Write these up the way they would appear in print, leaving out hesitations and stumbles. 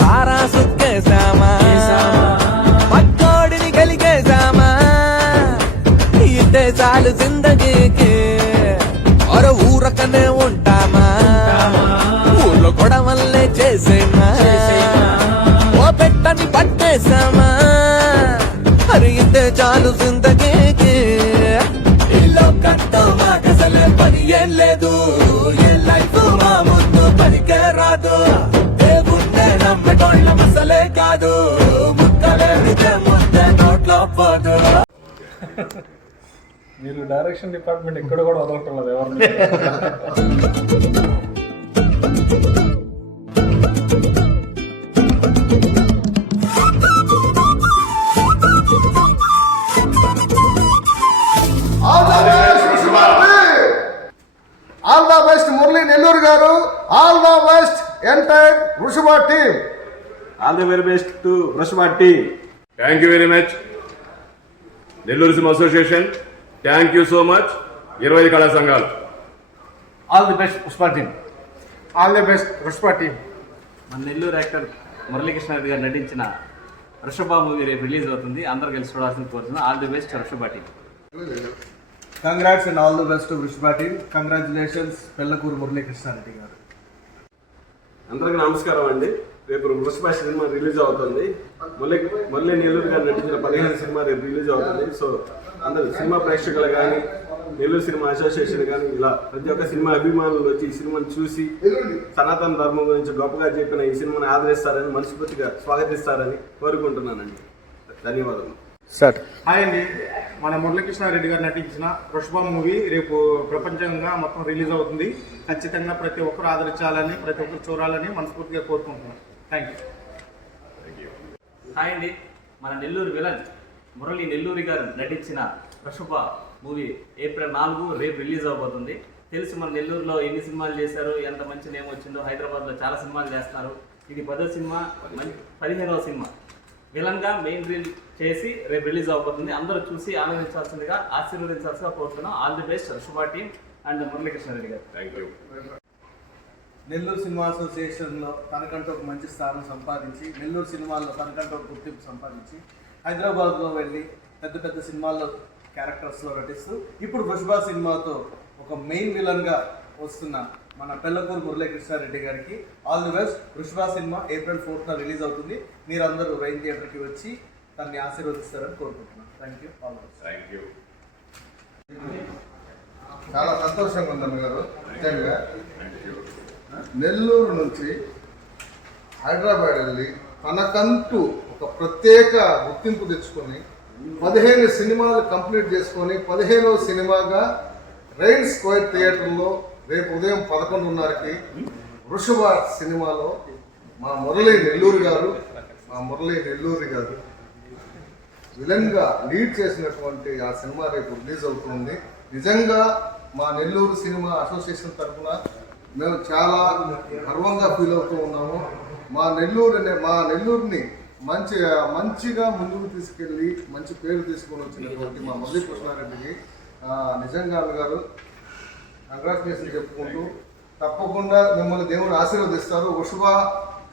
సారా సుక్కేశామా పక్కోడిని కలిగేశామా ఇదే చాలు జిందగీకి ఒర ఊరకనే ఉంటామా ఊళ్ళో గొడవల్లే చేసేమా ఓ పెట్టని పట్టేశామా అరే ఇదే చాలు జిందగీకి ఇల్లు కట్టో మాకసలే పని ఏం లేదు ఏ లైఫ్ మా ముందు పనికే రాదు దేవుణ్ణే నమ్మటోళ్ళ మసలే కాదు ముక్కలేడితే ముద్దే నోట్లో పోదు. మీరు డైరెక్షన్ డిపార్ట్మెంట్ ఇక్కడ కూడా వదలటలేదు ఎవరిని. All the best Murali Nellore గారు, all the best entire Vrishabha team, all the very best to Vrishabha team. Thank you very much Nellore cinema association, thank you so much 25 కళా సంఘాలు. All the best Pushpa team, all the best Vrishabha team. మన Nellore actor Murali Krishna Reddy గారు నటించిన వృషభ movie రేపు release అవుతుంది. అందరూ కలిసి చూడాల్సిన కోరుతున్నాను. All the best Vrishabha team. Congrats and all the best Vrishabha team. Congratulations Pellakuru Murali Krishna Reddy గారు. అందరికీ నమస్కారం అండి. రేపు వృషభ సినిమా రిలీజ్ అవుతుంది. మళ్ళీ నెల్లూరు గారు నటించిన 15 సినిమా రేపు రిలీజ్ అవుతుంది. సో అందరు సినిమా ప్రేక్షకులు కానీ, నెల్లూరు సినిమా అసోసియేషన్ కానీ, ఇలా ప్రతి ఒక్క సినిమా అభిమానులు వచ్చి ఈ సినిమాని చూసి సనాతన ధర్మం గురించి గొప్పగా చెప్పిన ఈ సినిమాని ఆదరిస్తారని, మనస్ఫూర్తిగా స్వాగతిస్తారని కోరుకుంటున్నానండి. ధన్యవాదాలు. హాయ్ అండి, మన మురళీకృష్ణారెడ్డి గారు నటించిన వృషభ మూవీ రేపు ప్రపంచంగా మొత్తం రిలీజ్ అవుతుంది. ఖచ్చితంగా ప్రతి ఒక్కరు ఆదరించాలని, ప్రతి ఒక్కరు చూడాలని మనస్ఫూర్తిగా కోరుకుంటున్నాను. Thank you. హాయ్ అండి, మన నెల్లూరు విలన్ మురళీ నెల్లూరి గారు నటించిన వృషభ మూవీ ఏప్రిల్ 4 రేపు రిలీజ్ అవబోతుంది. తెలుసు మన నెల్లూరులో ఎన్ని సినిమాలు చేశారు, ఎంత మంచి నేమ్ వచ్చిందో. హైదరాబాద్లో చాలా సినిమాలు చేస్తున్నారు. ఇది 10వ సినిమా, 15వ సినిమా. విలన్గా మెయిన్ రీల్ చేసి రేపు రిలీజ్ అవబోతుంది. అందరూ చూసి ఆనందించాల్సిందిగా, ఆశీర్వదించాల్సిందిగా కోరుతున్నాం. All the best Vrishabha team and Murali Krishna Reddy గారు. Thank you. నెల్లూరు సినిమా అసోసియేషన్లో తనకంటూ ఒక మంచి స్థానం సంపాదించి, నెల్లూరు సినిమాల్లో తనకంటూ ఒక గుర్తింపు సంపాదించి, హైదరాబాద్లో వెళ్ళి పెద్ద పెద్ద సినిమాల్లో క్యారెక్టర్స్లో నటిస్తూ ఇప్పుడు వృషభ సినిమాతో ఒక మెయిన్ విలన్గా వస్తున్న మన పెళ్ళకూరు మురళీకృష్ణారెడ్డి గారికి ఆల్ ది బెస్ట్. వృషభ సినిమా ఏప్రిల్ 4th రిలీజ్ అవుతుంది. మీరందరూ రైన్ థియేటర్కి వచ్చి దాన్ని ఆశీర్వదిస్తారని కోరుకుంటున్నాను. Thank you. All the best. Thank you. చాలా సంతోషంగా ఉందమ్మ గారు. నిజంగా నెల్లూరు నుంచి హైదరాబాద్ వెళ్ళి తనకంటూ ఒక ప్రత్యేక గుర్తింపు తెచ్చుకొని 15 సినిమాలు కంప్లీట్ చేసుకొని 15వ సినిమాగా రైన్ స్క్వేర్ థియేటర్లో రేపు ఉదయం 11:30కి వృషభ సినిమాలో మా మురళీ నెల్లూరు గారు విలన్గా లీడ్ చేసినటువంటి ఆ సినిమా రేపు రిలీజ్ అవుతుంది. నిజంగా మా నెల్లూరు సినిమా అసోసియేషన్ తరఫున మేము చాలా గర్వంగా ఫీల్ అవుతూ ఉన్నాము. మా నెల్లూరుని మంచిగా ముందుకు తీసుకెళ్ళి మంచి పేరు తీసుకొని వచ్చినటువంటి మా మురళీకృష్ణారెడ్డికి నిజంగా గారు కంగ్రాచులేషన్ చెప్పుకుంటూ, తప్పకుండా మిమ్మల్ని దేవుడు ఆశీర్వదిస్తారు. వృషభ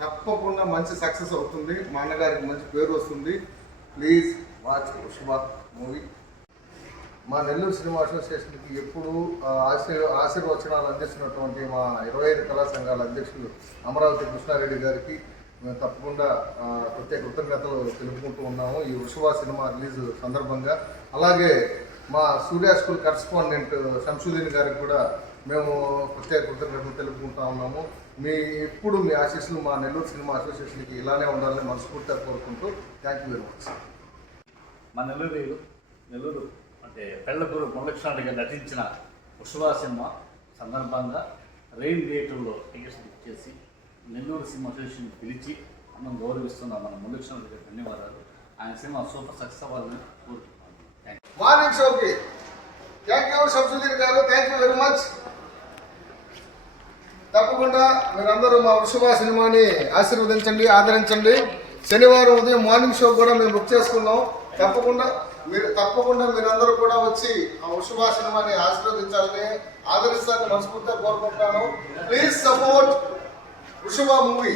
తప్పకుండా మంచి సక్సెస్ అవుతుంది. మా అన్నగారికి మంచి పేరు వస్తుంది. ప్లీజ్ వాచ్ వృషభ మూవీ. మా నెల్లూరు సినిమా అసోసియేషన్కి ఎప్పుడూ ఆశీర్వచనాలు అందిస్తున్నటువంటి మా 25 కళా సంఘాల అధ్యక్షులు అమరావతి కృష్ణారెడ్డి గారికి మేము తప్పకుండా ప్రత్యేక కృతజ్ఞతలు తెలుపుకుంటూ ఉన్నాము ఈ వృషభ సినిమా రిలీజ్ సందర్భంగా. అలాగే మా సూర్య స్కూల్ కరెస్పాండెంట్ శంసుద్దీన్ గారికి కూడా మేము ప్రత్యేక కృతజ్ఞతలు తెలుపుకుంటూ ఉన్నాము. ఎప్పుడు మీ ఆశీస్సులు మా నెల్లూరు సినిమా అసోసియేషన్కి ఇలానే ఉండాలని మనస్ఫూర్తిగా కోరుకుంటూ థ్యాంక్ యూ వెరీ మచ్. మా నెల్లూరు అంటే పెళ్ళకూరు మురళీకృష్ణారెడ్డి గారు నటించిన వృషభ సినిమా సందర్భంగా రైన్ థియేటర్లో టికెట్స్ బుక్ చేసి నెల్లూరు సినిమా అసోసియేషన్ పిలిచి మనం గౌరవిస్తున్న మన మురళీకృష్ణారెడ్డి గారికి ధన్యవాదాలు. ఆయన సినిమా సూపర్ సక్సెస్ అవ్వాలని కోరుకుంటున్నాను. మార్నింగ్ షోకి థ్యాంక్ యూ శంసుద్దీన్ గారు, థ్యాంక్ యూ వెరీ మచ్. తప్పకుండా మీరందరూ మా వృషభ సినిమాని ఆశీర్వదించండి, ఆదరించండి. శనివారం ఉదయం మార్నింగ్ షో కూడా మేము బుక్ చేసుకున్నాం. తప్పకుండా మీరందరూ కూడా వచ్చి ఆ వృషభ సినిమాని ఆశీర్వదించాలని, ఆదరిస్తారని మనస్ఫూర్తిగా కోరుకుంటున్నాను. ప్లీజ్ సపోర్ట్ వృషభ మూవీ.